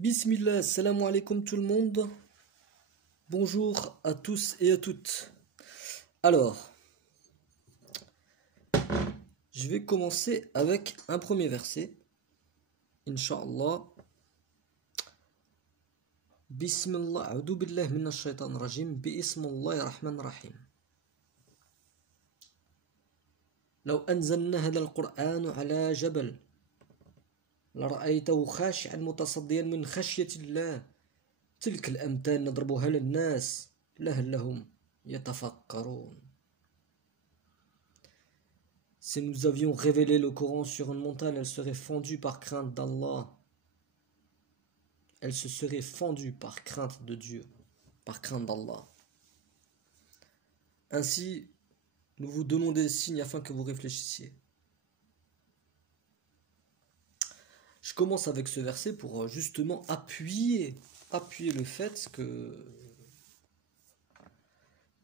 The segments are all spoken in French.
Bismillah, salam alaikum tout le monde. Bonjour à tous et à toutes. Alors, je vais commencer avec un premier verset. Inch'Allah. Bismillah, a'udhu billah minash shaitan rajim. Bismillahir rahmanir rahim. لو أنزلنا هذا القرآن على جبل لرأيته خاشعا متصديا من خشية الله تلك الأمثال نضربها للناس لعلهم يتفكرون. Si nous avions révélé le Coran sur une montagne, elle serait fendue par crainte d'Allah. Elle se serait fendue par crainte de Dieu, par crainte d'Allah. Ainsi, nous vous donnons des signes afin que vous réfléchissiez. Je commence avec ce verset pour justement appuyer le fait que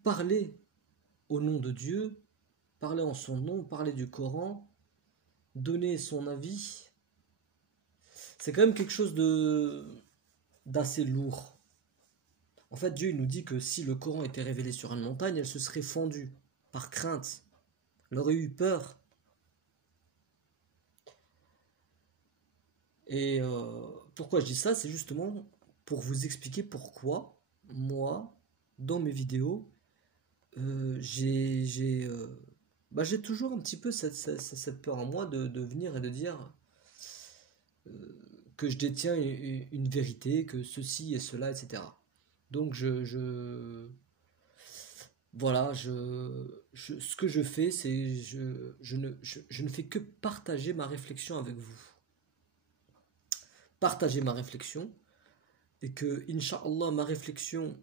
parler au nom de Dieu, parler en son nom, parler du Coran, donner son avis, c'est quand même quelque chose d'assez lourd. En fait, Dieu il nous dit que si le Coran était révélé sur une montagne, elle se serait fendue par crainte. Elle aurait eu peur. Et pourquoi je dis ça, c'est justement pour vous expliquer pourquoi moi, dans mes vidéos, j'ai toujours un petit peu cette peur en moi de venir et de dire que je détiens une vérité, que ceci et cela, etc. Donc voilà, ce que je fais, c'est je ne fais que partager ma réflexion avec vous. Partager ma réflexion et que, Inch'Allah, ma réflexion,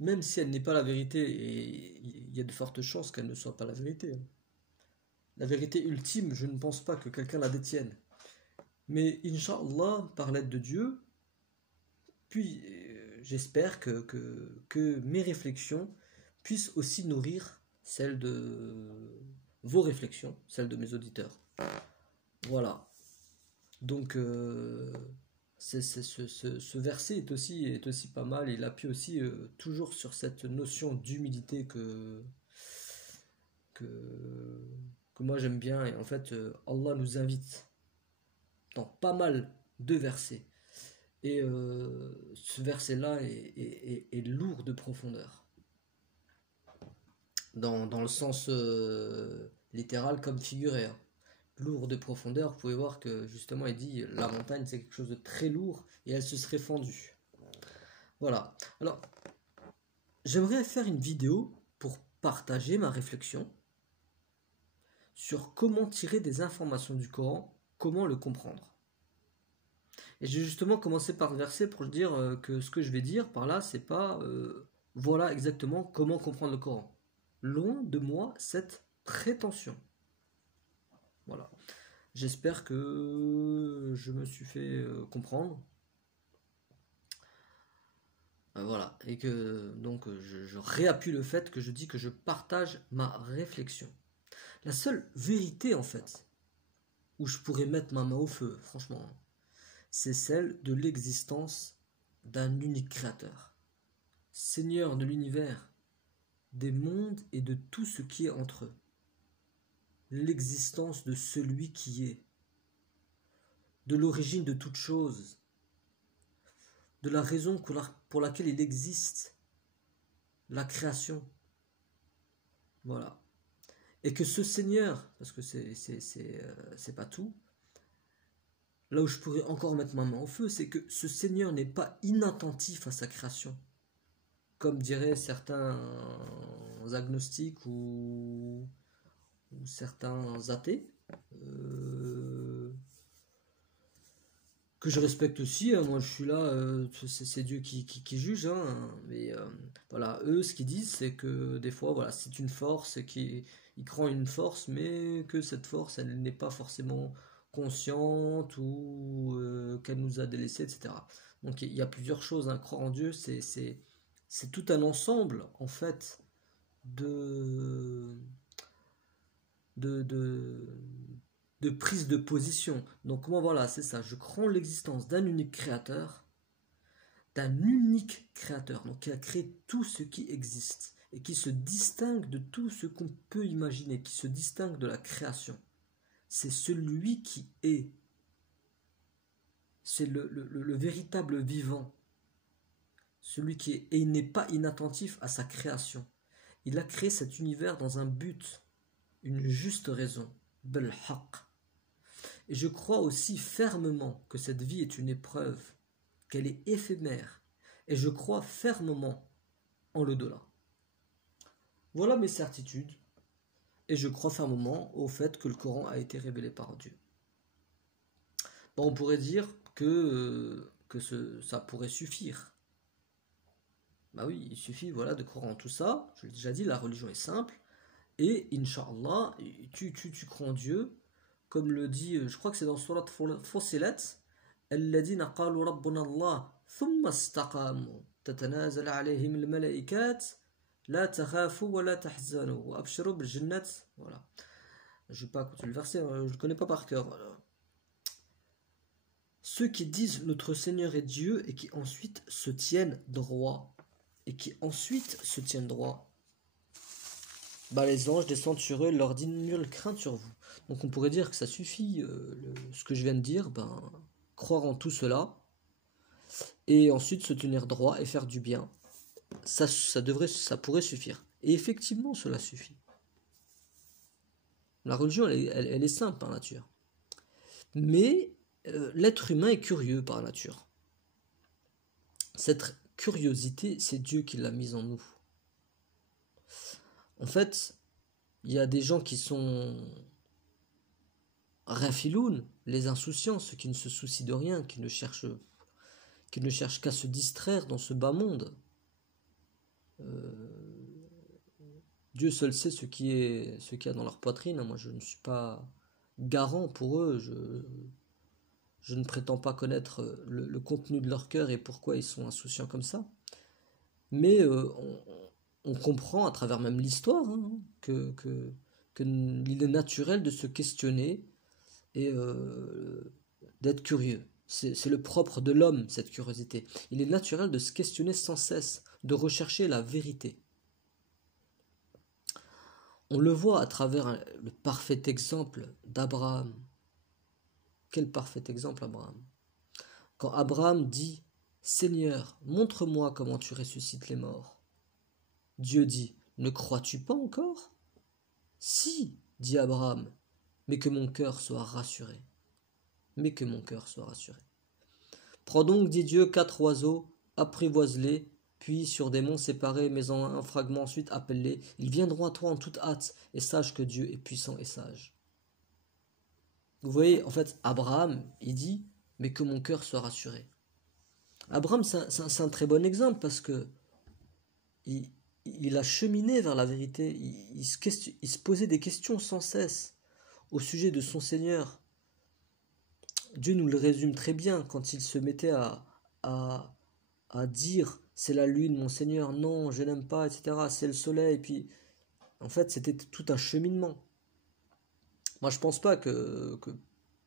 même si elle n'est pas la vérité, et il y a de fortes chances qu'elle ne soit pas la vérité. La vérité ultime, je ne pense pas que quelqu'un la détienne. Mais Inch'Allah, par l'aide de Dieu, puis j'espère que mes réflexions puissent aussi nourrir celles de vos réflexions, celles de mes auditeurs. Voilà. Donc, ce verset est aussi pas mal. Il appuie aussi toujours sur cette notion d'humilité que moi j'aime bien. Et en fait, Allah nous invite dans pas mal de versets. Et ce verset-là est lourd de profondeur. Dans le sens littéral comme figuré. Hein. Lourd de profondeur, vous pouvez voir que justement il dit la montagne c'est quelque chose de très lourd et elle se serait fendue. Voilà. Alors, j'aimerais faire une vidéo pour partager ma réflexion sur comment tirer des informations du Coran, comment le comprendre. Et j'ai justement commencé par le verset pour dire que ce que je vais dire par là, c'est pas voilà exactement comment comprendre le Coran. Loin de moi cette prétention. Voilà. J'espère que je me suis fait comprendre. Voilà. Et que donc je réappuie le fait que je dis que je partage ma réflexion. La seule vérité en fait, où je pourrais mettre ma main au feu, franchement, c'est celle de l'existence d'un unique créateur. Seigneur de l'univers, des mondes et de tout ce qui est entre eux. L'existence de celui qui est, de l'origine de toute chose, de la raison pour laquelle il existe, la création. Voilà. Et que ce Seigneur, parce que c'est pas tout, là où je pourrais encore mettre ma main au feu, c'est que ce Seigneur n'est pas inattentif à sa création. Comme diraient certains agnostiques ou certains athées, que je respecte aussi, hein, moi je suis là, c'est Dieu qui juge, hein, mais voilà, eux ce qu'ils disent c'est que des fois voilà, c'est une force et qu'ils croient une force, mais que cette force elle n'est pas forcément consciente ou qu'elle nous a délaissés, etc. Donc il y a plusieurs choses, hein. Croire en Dieu c'est tout un ensemble en fait de de prise de position. Donc moi voilà, c'est ça, je crois en l'existence d'un unique créateur, donc qui a créé tout ce qui existe et qui se distingue de tout ce qu'on peut imaginer, qui se distingue de la création. C'est celui qui est, c'est le véritable vivant, celui qui est, et il n'est pas inattentif à sa création. Il a créé cet univers dans un but, une juste raison, bel haq. Et je crois aussi fermement que cette vie est une épreuve, qu'elle est éphémère, et je crois fermement en l'au-delà. Voilà mes certitudes, et je crois fermement au fait que le Coran a été révélé par Dieu. Bon, on pourrait dire que ça pourrait suffire. Bah oui, il suffit voilà, de croire en tout ça. Je l'ai déjà dit, la religion est simple. Et Inch'Allah, tu crois en Dieu, comme le dit, je crois que c'est dans Surat Fussilat, الذين قالوا ربنا الله ثم استقاموا تتنازل عليهم الملائكات لا تخافوا ولا تحزنوا وأبشروا بالجنة. Voilà. Je ne vais pas continuer le verset, je ne le connais pas par cœur. Voilà. Ceux qui disent notre Seigneur est Dieu et qui ensuite se tiennent droit. Bah, les anges descendent sur eux et leur disent nulle crainte sur vous. Donc on pourrait dire que ça suffit, ce que je viens de dire, croire en tout cela, et ensuite se tenir droit et faire du bien. Ça pourrait suffire. Et effectivement, cela suffit. La religion, elle est simple par nature. Mais l'être humain est curieux par nature. Cette curiosité, c'est Dieu qui l'a mise en nous. En fait, il y a des gens qui sont rafiloun, les insouciants, ceux qui ne se soucient de rien, qui ne cherchent qu'à se distraire dans ce bas monde. Dieu seul sait ce qu'il y a dans leur poitrine. Moi, je ne suis pas garant pour eux. Je ne prétends pas connaître le contenu de leur cœur et pourquoi ils sont insouciants comme ça. Mais on comprend à travers même l'histoire qu'il est naturel de se questionner et d'être curieux. C'est le propre de l'homme, cette curiosité. Il est naturel de se questionner sans cesse, de rechercher la vérité. On le voit à travers le parfait exemple d'Abraham. Quel parfait exemple, Abraham. Quand Abraham dit « Seigneur, montre-moi comment tu ressuscites les morts ». Dieu dit « Ne crois-tu pas encore ?»« Si, dit Abraham, mais que mon cœur soit rassuré. » Mais que mon cœur soit rassuré. Prends donc, dit Dieu, 4 oiseaux, apprivoise-les, puis sur des monts séparés, mais en un fragment ensuite appelle-les. Ils viendront à toi en toute hâte, et sache que Dieu est puissant et sage. Vous voyez, en fait, Abraham, il dit, mais que mon cœur soit rassuré. Abraham, c'est un très bon exemple parce que il a cheminé vers la vérité, il se posait des questions sans cesse au sujet de son Seigneur. Dieu nous le résume très bien quand il se mettait à dire c'est la lune, mon Seigneur, non, je n'aime pas, etc. C'est le soleil, et puis en fait c'était tout un cheminement. Moi je pense pas que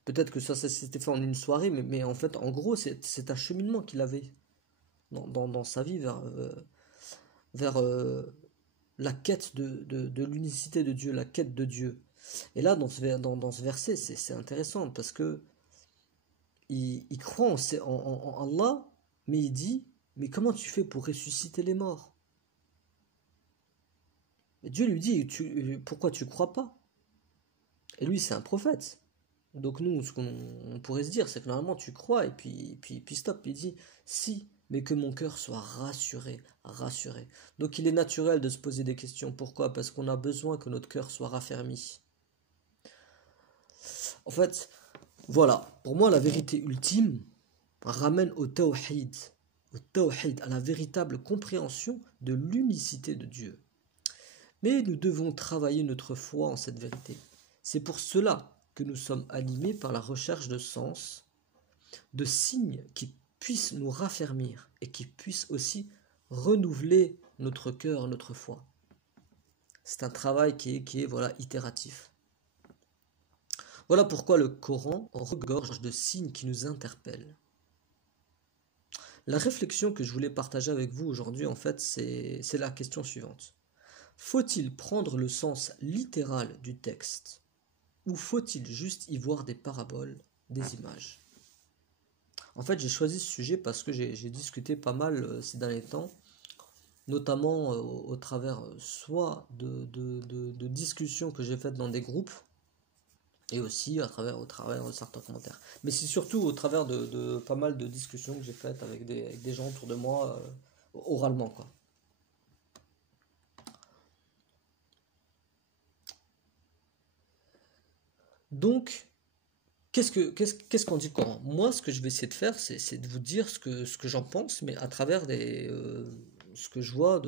peut-être que ça s'était fait en une soirée, mais en fait en gros c'est un cheminement qu'il avait dans sa vie vers la quête de l'unicité de Dieu, la quête de Dieu. Et là dans ce verset c'est intéressant parce que il croit en Allah, mais il dit, mais comment tu fais pour ressusciter les morts? Et Dieu lui dit, pourquoi tu crois pas? Et lui, c'est un prophète. Donc nous, ce qu'on pourrait se dire, c'est que normalement tu crois, et puis stop. Il dit, si, mais que mon cœur soit rassuré. Donc il est naturel de se poser des questions. Pourquoi? Parce qu'on a besoin que notre cœur soit raffermi. En fait, voilà, pour moi la vérité ultime ramène au tawhid, à la véritable compréhension de l'unicité de Dieu. Mais nous devons travailler notre foi en cette vérité. C'est pour cela que nous sommes animés par la recherche de sens, de signes qui puissent nous raffermir et qui puissent aussi renouveler notre cœur, notre foi. C'est un travail qui est voilà, itératif. Voilà pourquoi le Coran regorge de signes qui nous interpellent. La réflexion que je voulais partager avec vous aujourd'hui, en fait, c'est la question suivante. Faut-il prendre le sens littéral du texte ou faut-il juste y voir des paraboles, des images? En fait, j'ai choisi ce sujet parce que j'ai discuté pas mal ces derniers temps, notamment au travers soit de discussions que j'ai faites dans des groupes, et aussi au travers de certains commentaires. Mais c'est surtout au travers de pas mal de discussions que j'ai faites avec des gens autour de moi, oralement, quoi. Donc, qu'est-ce qu'en dit le Coran? Moi, ce que je vais essayer de faire, c'est de vous dire ce que j'en pense, mais à travers ce que je vois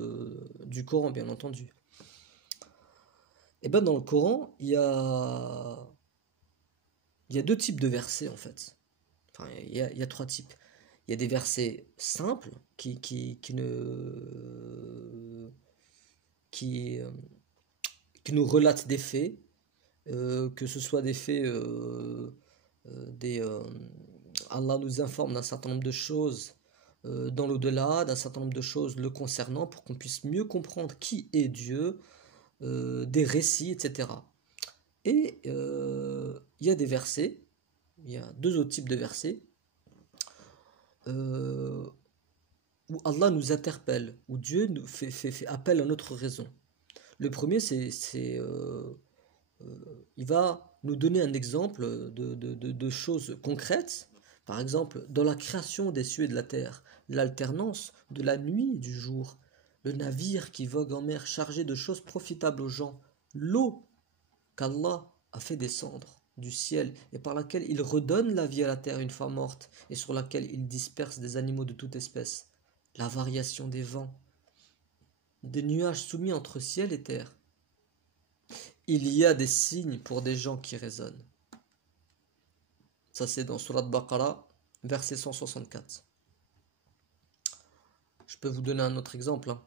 du Coran, bien entendu. Et bien, dans le Coran, il y a deux types de versets, en fait. Enfin, il y a trois types. Il y a des versets simples qui, euh, qui nous relatent des faits, que ce soit des faits, des, Allah nous informe d'un certain nombre de choses dans l'au-delà, d'un certain nombre de choses le concernant, pour qu'on puisse mieux comprendre qui est Dieu, des récits, etc. Et il y a des versets, il y a deux autres types de versets, euh, où Allah nous interpelle, où Dieu nous fait appel à notre raison. Le premier, il va nous donner un exemple de choses concrètes. Par exemple, dans la création des cieux et de la terre, l'alternance de la nuit et du jour, le navire qui vogue en mer chargé de choses profitables aux gens, l'eau qu'Allah a fait descendre du ciel et par laquelle il redonne la vie à la terre une fois morte et sur laquelle il disperse des animaux de toute espèce, la variation des vents, des nuages soumis entre ciel et terre. Il y a des signes pour des gens qui raisonnent. Ça, c'est dans Surat Baqarah, verset 164. Je peux vous donner un autre exemple, hein.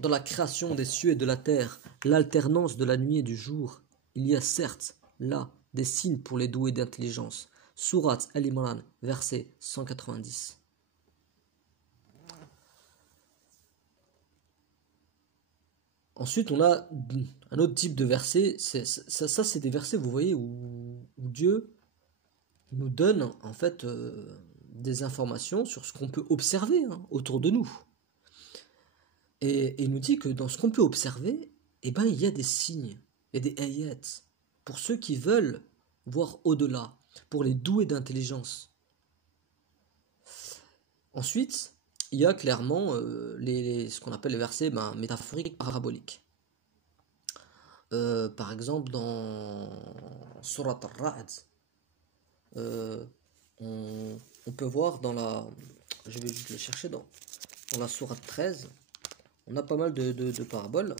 Dans la création des cieux et de la terre, l'alternance de la nuit et du jour, il y a certes, là, des signes pour les doués d'intelligence. Surat Al-Imran, verset 190. Ensuite, on a un autre type de versets. Ça, c'est des versets, vous voyez, où Dieu nous donne en fait des informations sur ce qu'on peut observer, hein, autour de nous. Et il nous dit que dans ce qu'on peut observer, eh ben, il y a des signes, il y a des ayats, pour ceux qui veulent voir au-delà, pour les doués d'intelligence. Ensuite, il y a clairement ce qu'on appelle les versets métaphoriques, paraboliques. Par exemple, dans Surat Al-Ra'd, on peut voir je vais juste le chercher dans la Sourate 13, on a pas mal de paraboles.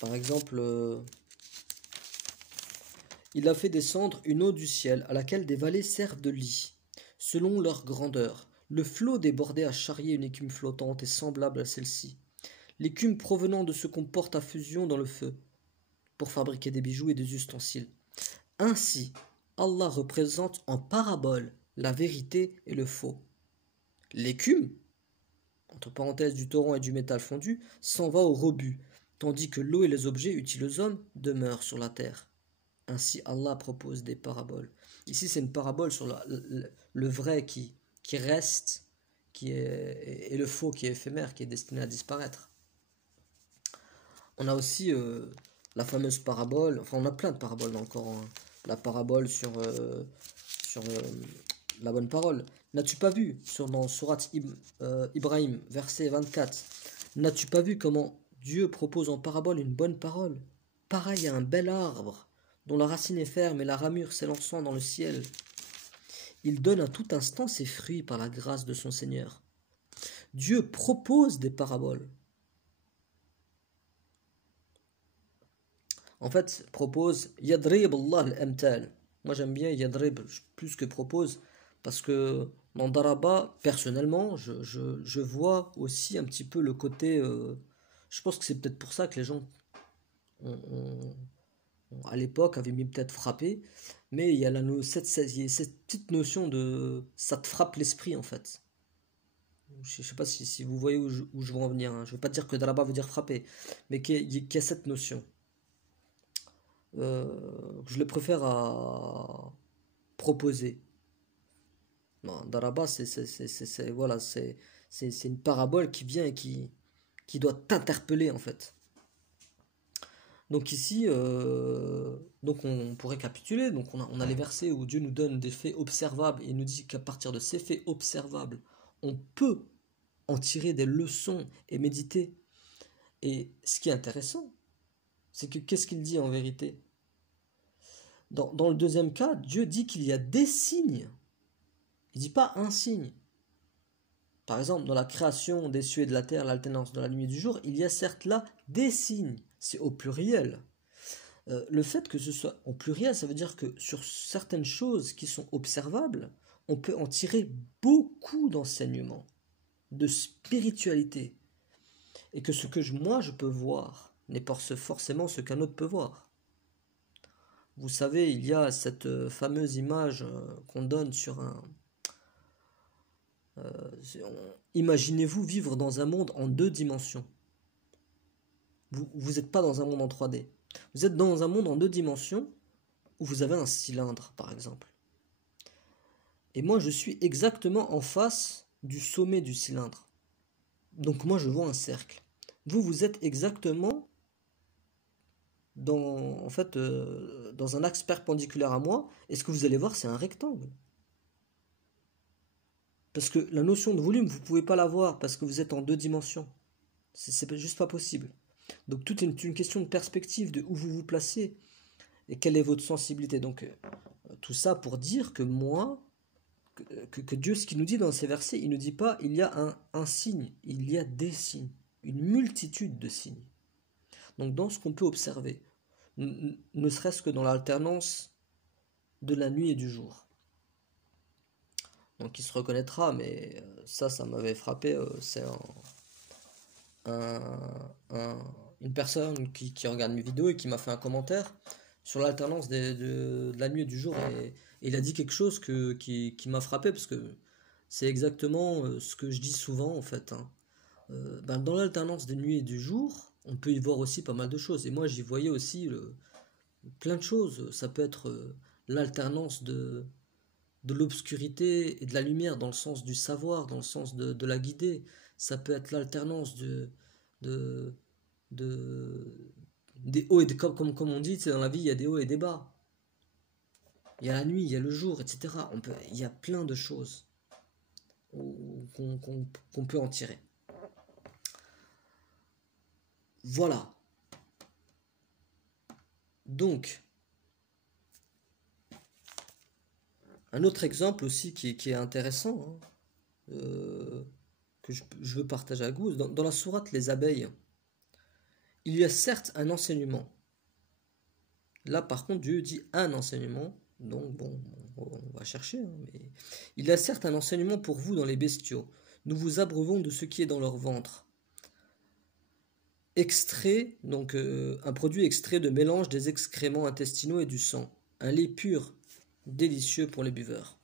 Par exemple, il a fait descendre une eau du ciel à laquelle des vallées servent de lit, selon leur grandeur. Le flot débordait à charrier une écume flottante et semblable à celle-ci. L'écume provenant de ce qu'on porte à fusion dans le feu, pour fabriquer des bijoux et des ustensiles. Ainsi, Allah représente en parabole la vérité et le faux. L'écume, entre parenthèses du torrent et du métal fondu, s'en va au rebut, tandis que l'eau et les objets utiles aux hommes demeurent sur la terre. Ainsi Allah propose des paraboles. Ici c'est une parabole sur le vrai qui reste, et le faux qui est éphémère, qui est destiné à disparaître. On a aussi la fameuse parabole, enfin on a plein de paraboles dans le Coran, hein. La parabole sur la bonne parole. N'as-tu pas vu, dans Surat Ibrahim, verset 24, n'as-tu pas vu comment Dieu propose en parabole une bonne parole, pareil à un bel arbre, dont la racine est ferme et la ramure s'élançant dans le ciel. Il donne à tout instant ses fruits par la grâce de son Seigneur. Dieu propose des paraboles. En fait, propose Yadrib Allah al-Amtal. Moi j'aime bien Yadrib plus que propose, parce que dans Daraba, personnellement, je vois aussi un petit peu le côté. Je pense que c'est peut-être pour ça que les gens ont, à l'époque avait mis peut-être frappé, mais il y a il y a cette petite notion de ça te frappe l'esprit en fait. Je sais pas si vous voyez où je veux en venir, hein. Je veux pas dire que daraba veut dire frapper, mais qu'il y a cette notion. Je le préfère à proposer. Non, daraba, voilà, c'est une parabole qui vient et qui doit t'interpeller en fait. Donc ici, donc pour récapituler, donc on a les versets où Dieu nous donne des faits observables et il nous dit qu'à partir de ces faits observables, on peut en tirer des leçons et méditer. Et ce qui est intéressant, c'est que qu'est-ce qu'il dit en vérité? Dans le deuxième cas, Dieu dit qu'il y a des signes. Il ne dit pas un signe. Par exemple, dans la création des cieux et de la terre, l'alternance de la nuit et du jour, il y a certes là des signes. C'est au pluriel. Le fait que ce soit au pluriel, ça veut dire que sur certaines choses qui sont observables, on peut en tirer beaucoup d'enseignements, de spiritualité. Et que ce que moi je peux voir n'est pas forcément ce qu'un autre peut voir. Vous savez, il y a cette fameuse image qu'on donne sur un... Imaginez-vous vivre dans un monde en 2 dimensions. Vous n'êtes pas dans un monde en 3D. Vous êtes dans un monde en 2 dimensions où vous avez un cylindre, par exemple. Et moi, je suis exactement en face du sommet du cylindre. Donc moi, je vois un cercle. Vous êtes exactement dans un axe perpendiculaire à moi. Et ce que vous allez voir, c'est un rectangle. Parce que la notion de volume, vous ne pouvez pas l'avoir parce que vous êtes en 2 dimensions. C'est juste pas possible. Donc tout est une question de perspective, de où vous vous placez et quelle est votre sensibilité. Donc tout ça pour dire que moi, que Dieu, ce qu'il nous dit dans ces versets, il ne nous dit pas il y a un signe, il y a des signes, une multitude de signes. Donc dans ce qu'on peut observer, ne serait-ce que dans l'alternance de la nuit et du jour. Donc il se reconnaîtra, mais ça m'avait frappé, c'est une personne qui regarde mes vidéos et qui m'a fait un commentaire sur l'alternance de la nuit et du jour et il a dit quelque chose qui m'a frappé parce que c'est exactement ce que je dis souvent en fait, hein. Dans l'alternance des nuits et du jour, on peut y voir aussi pas mal de choses et moi j'y voyais aussi plein de choses. Ça peut être l'alternance de l'obscurité et de la lumière dans le sens du savoir, dans le sens de la guider. Ça peut être l'alternance de, des hauts et des comme on dit, dans la vie, il y a des hauts et des bas. Il y a la nuit, il y a le jour, etc. Il y a plein de choses qu'on peut en tirer. Voilà. Donc, un autre exemple aussi qui est intéressant, hein, que je veux partager avec vous, dans la sourate Les abeilles, il y a certes un enseignement. Là, par contre, Dieu dit un enseignement. Donc, bon, on va chercher. Hein, mais il y a certes un enseignement pour vous dans les bestiaux. Nous vous abreuvons de ce qui est dans leur ventre. Extrait, donc un produit extrait de mélange des excréments intestinaux et du sang. Un lait pur, délicieux pour les buveurs.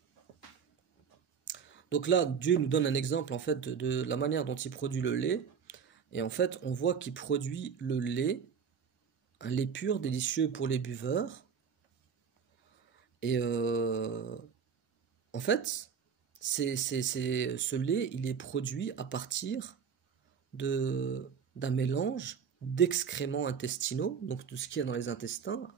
Donc là, Dieu nous donne un exemple en fait de la manière dont il produit le lait. Et en fait, on voit qu'il produit le lait, un lait pur, délicieux pour les buveurs. Et en fait, ce lait, il est produit à partir d'un mélange d'excréments intestinaux, donc tout ce qu'il y a dans les intestins,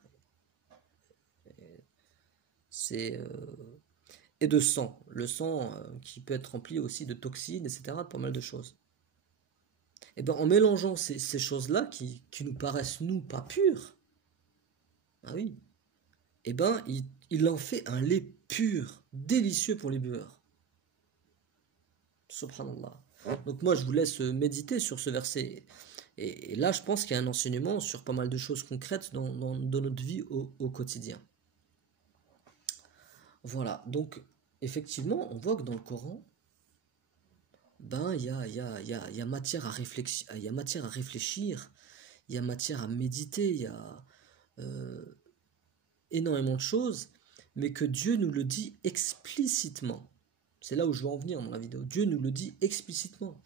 et de sang. Le sang qui peut être rempli aussi de toxines, etc., de pas mal de choses. Et bien en mélangeant ces choses-là qui nous paraissent, nous, pas pures, ah oui, et ben il en fait un lait pur, délicieux pour les buveurs. Subhanallah. Donc moi je vous laisse méditer sur ce verset. Et là je pense qu'il y a un enseignement sur pas mal de choses concrètes dans notre vie au quotidien. Voilà, donc effectivement on voit que dans le Coran, il y a matière à réfléchir, il y a matière à méditer, il y a énormément de choses, mais que Dieu nous le dit explicitement. C'est là où je veux en venir dans la vidéo. Dieu nous le dit explicitement.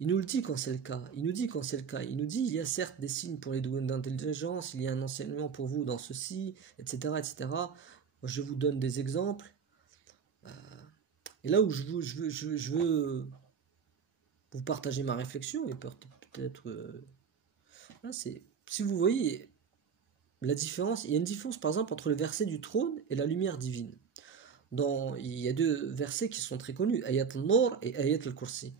Il nous le dit quand c'est le cas. Il nous dit quand c'est le cas. Il nous dit il y a certes des signes pour les doués d'intelligence, il y a un enseignement pour vous dans ceci, etc., etc. Je vous donne des exemples. Et là où je veux vous partager ma réflexion, et peut-être là, c'est si vous voyez la différence, il y a une différence par exemple entre le verset du trône et la lumière divine. Il y a deux versets qui sont très connus, Ayat al-Nur et Ayat al-Kursi.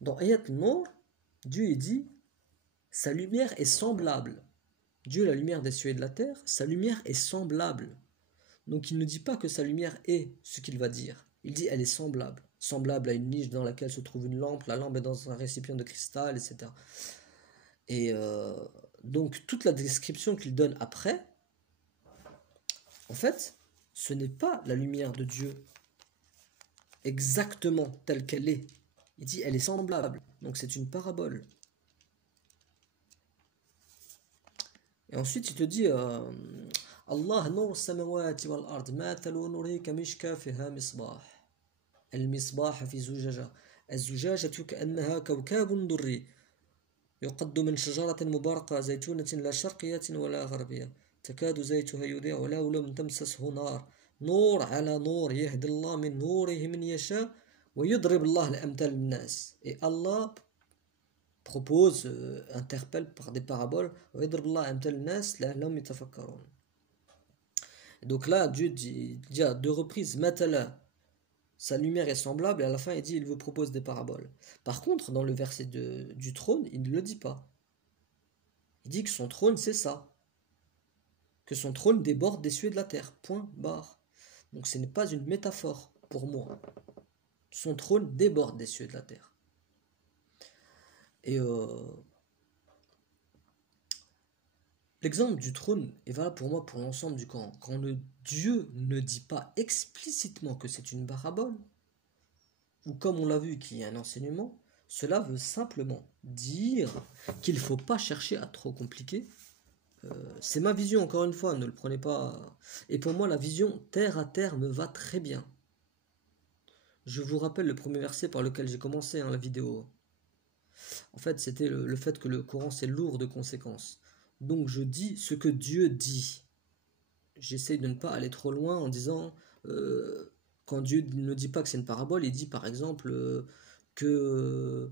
Dans Ayat al-Nur, Dieu dit sa lumière est semblable. Dieu, la lumière des cieux et de la terre, sa lumière est semblable. Donc il ne dit pas que sa lumière est ce qu'il va dire. Il dit elle est semblable. Semblable à une niche dans laquelle se trouve une lampe, la lampe est dans un récipient de cristal, etc. Et donc toute la description qu'il donne après, en fait, ce n'est pas la lumière de Dieu exactement telle qu'elle est. Il dit elle est semblable. Donc c'est une parabole. Et ensuite il te dit Allah nur samawati wal ard mathalu nurihi kamishka fiha misbah. المصباح في زجاجة الزجاجة كأنها كوكب دري يقد من شجرة مبارقة زيتونة لا شرقية ولا غربية تكاد زيتها يضيء ولو لم تمسسه نار نور على نور يهدي الله من نوره من يشاء ويضرب الله الأمثال للناس. Et Allah propose, interpelle par des paraboles ويضرب الله الأمثال للناس لعلهم يتفكرون. Donc là Dieu dit à deux reprises matala, sa lumière est semblable, et à la fin il dit il vous propose des paraboles. Par contre, dans le verset du trône, il ne le dit pas. Il dit que son trône c'est ça. Que son trône déborde des cieux et de la terre. Point barre. Donc ce n'est pas une métaphore pour moi. Son trône déborde des cieux et de la terre. Et l'exemple du trône est valable pour moi pour l'ensemble du Coran. Quand le Dieu ne dit pas explicitement que c'est une parabole, ou comme on l'a vu qu'il y a un enseignement, cela veut simplement dire qu'il ne faut pas chercher à trop compliquer. C'est ma vision, encore une fois, ne le prenez pas. Et pour moi, la vision terre à terre me va très bien. Je vous rappelle le premier verset par lequel j'ai commencé la vidéo. En fait, c'était le fait que le Coran, c'est lourd de conséquences. Donc je dis ce que Dieu dit. J'essaie de ne pas aller trop loin en disant quand Dieu ne dit pas que c'est une parabole, il dit par exemple qu'il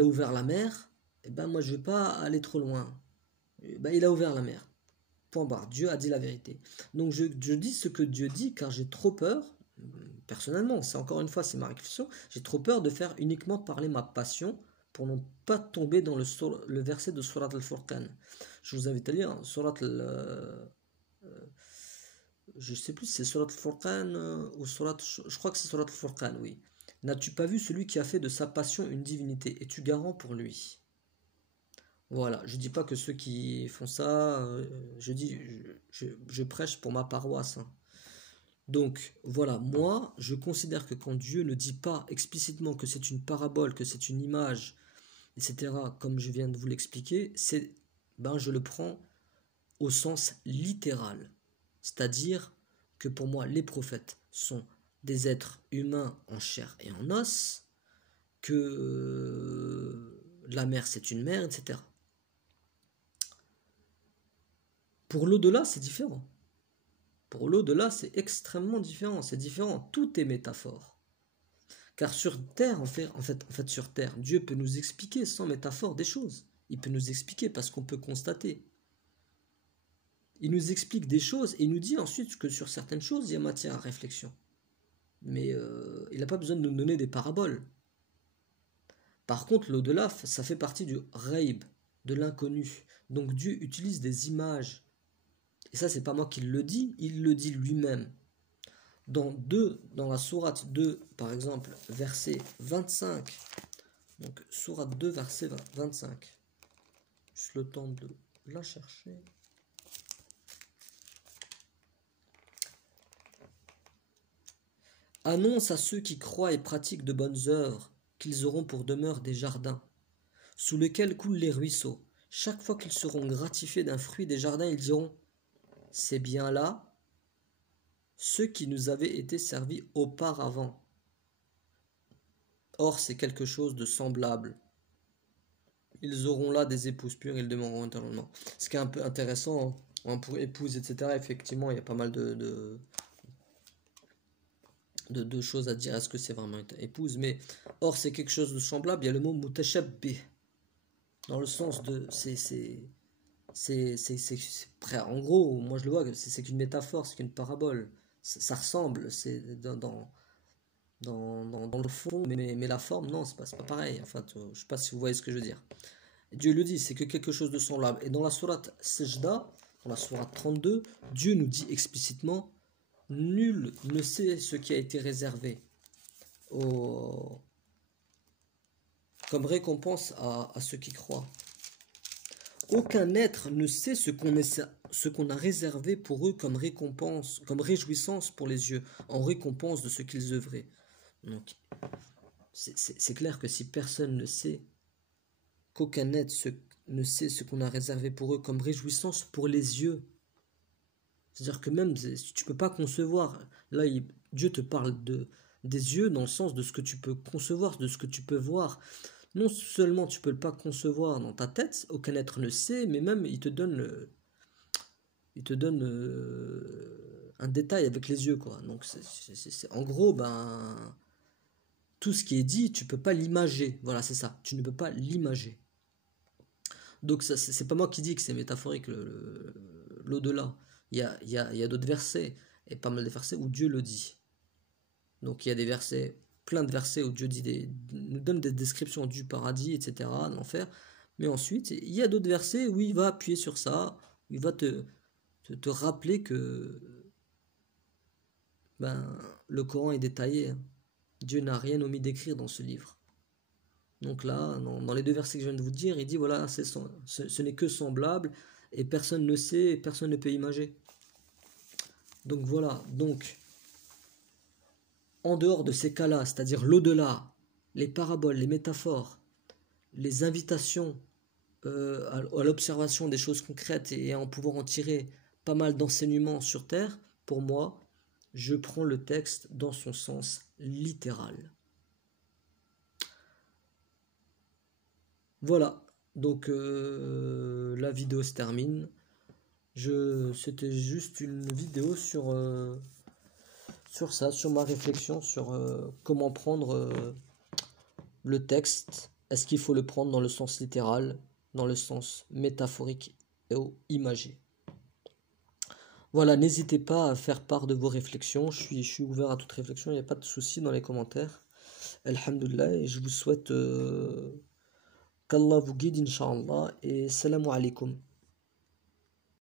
a ouvert la mer. Et ben moi je vais pas aller trop loin. Ben, il a ouvert la mer. Point barre. Dieu a dit la vérité. Donc je dis ce que Dieu dit car j'ai trop peur. Personnellement, c'est encore une fois c'est ma réflexion. J'ai trop peur de faire uniquement parler ma passion pour ne pas tomber dans le verset de Surat al-Furqan. Je vous invite à lire Surat je sais plus si c'est Surat al-Furqan ou Surat, je crois que c'est Surat al-Furqan, oui. N'as-tu pas vu celui qui a fait de sa passion une divinité? Es-tu garant pour lui? Voilà, je dis pas que ceux qui font ça, je prêche pour ma paroisse. Hein. Donc voilà, moi je considère que quand Dieu ne dit pas explicitement que c'est une parabole, que c'est une image, etc., comme je viens de vous l'expliquer, je le prends au sens littéral. C'est-à-dire que pour moi, les prophètes sont des êtres humains en chair et en os, que la mer c'est une mer, etc. Pour l'au-delà, c'est différent. Pour l'au-delà, c'est extrêmement différent. C'est différent. Tout est métaphore. Car sur Terre, en fait, sur Terre, Dieu peut nous expliquer sans métaphore des choses. Il peut nous expliquer parce qu'on peut constater. Il nous explique des choses et il nous dit ensuite que sur certaines choses, il y a matière à réflexion. Mais il n'a pas besoin de nous donner des paraboles. Par contre, l'au-delà, ça fait partie du ghaib, de l'inconnu. Donc Dieu utilise des images. Et ça, c'est pas moi qui le dis, il le dit lui-même. Dans la sourate 2, par exemple, verset 25. Donc, sourate 2, verset 25. Juste le temps de la chercher. Annonce à ceux qui croient et pratiquent de bonnes œuvres qu'ils auront pour demeure des jardins, sous lesquels coulent les ruisseaux. Chaque fois qu'ils seront gratifiés d'un fruit des jardins, ils diront c'est bien là ce qui nous avait été servi auparavant. Or, c'est quelque chose de semblable. Ils auront là des épouses pures, ils demeureront éternellement. Ce qui est un peu intéressant, hein, pour épouse, etc., effectivement, il y a pas mal de choses à dire. Est-ce que c'est vraiment une épouse? Mais, or, c'est quelque chose de semblable. Il y a le mot mutashabbih, dans le sens de... En gros, moi je le vois, c'est qu'une métaphore, c'est qu'une parabole. Ça ressemble, c'est dans le fond, mais la forme, non, c'est pas pareil. Enfin, je sais pas si vous voyez ce que je veux dire. Dieu le dit, c'est que quelque chose de semblable. Et dans la sourate Sajda, dans la sourate 32, Dieu nous dit explicitement, nul ne sait ce qui a été réservé comme récompense à ceux qui croient. Aucun être ne sait ce qu'on a réservé pour eux comme récompense, comme réjouissance pour les yeux, en récompense de ce qu'ils œuvraient. Donc, c'est clair que si personne ne sait, qu'aucun être ne sait ce qu'on a réservé pour eux comme réjouissance pour les yeux. C'est-à-dire que même si tu ne peux pas concevoir, là Dieu te parle des yeux dans le sens de ce que tu peux concevoir, de ce que tu peux voir. Non seulement tu ne peux pas concevoir dans ta tête, aucun être ne sait, mais même il te donne un détail avec les yeux, quoi. Donc en gros, tout ce qui est dit, tu ne peux pas l'imager. Voilà, c'est ça. Tu ne peux pas l'imager. Donc c'est pas moi qui dis que c'est métaphorique l'au-delà. Il y a d'autres versets, et pas mal de versets où Dieu le dit. Donc il y a des versets, plein de versets où Dieu nous donne des descriptions du paradis, etc., de l'enfer. Mais ensuite, il y a d'autres versets où il va appuyer sur ça, il va te rappeler que le Coran est détaillé. Hein. Dieu n'a rien omis d'écrire dans ce livre. Donc là, dans les deux versets que je viens de vous dire, il dit voilà, ce n'est que semblable, et personne ne sait, et personne ne peut imager. Donc voilà, donc en dehors de ces cas-là, c'est-à-dire l'au-delà, les paraboles, les métaphores, les invitations à l'observation des choses concrètes et à en pouvoir en tirer pas mal d'enseignements sur terre, pour moi, je prends le texte dans son sens littéral. Voilà, donc la vidéo se termine. C'était juste une vidéo sur ça, sur ma réflexion, sur comment prendre le texte. Est-ce qu'il faut le prendre dans le sens littéral, dans le sens métaphorique et imagé? Voilà, n'hésitez pas à faire part de vos réflexions. Je suis ouvert à toute réflexion, il n'y a pas de souci dans les commentaires. Alhamdulillah, et je vous souhaite qu'Allah vous guide, Inch'Allah, et salam alaikum.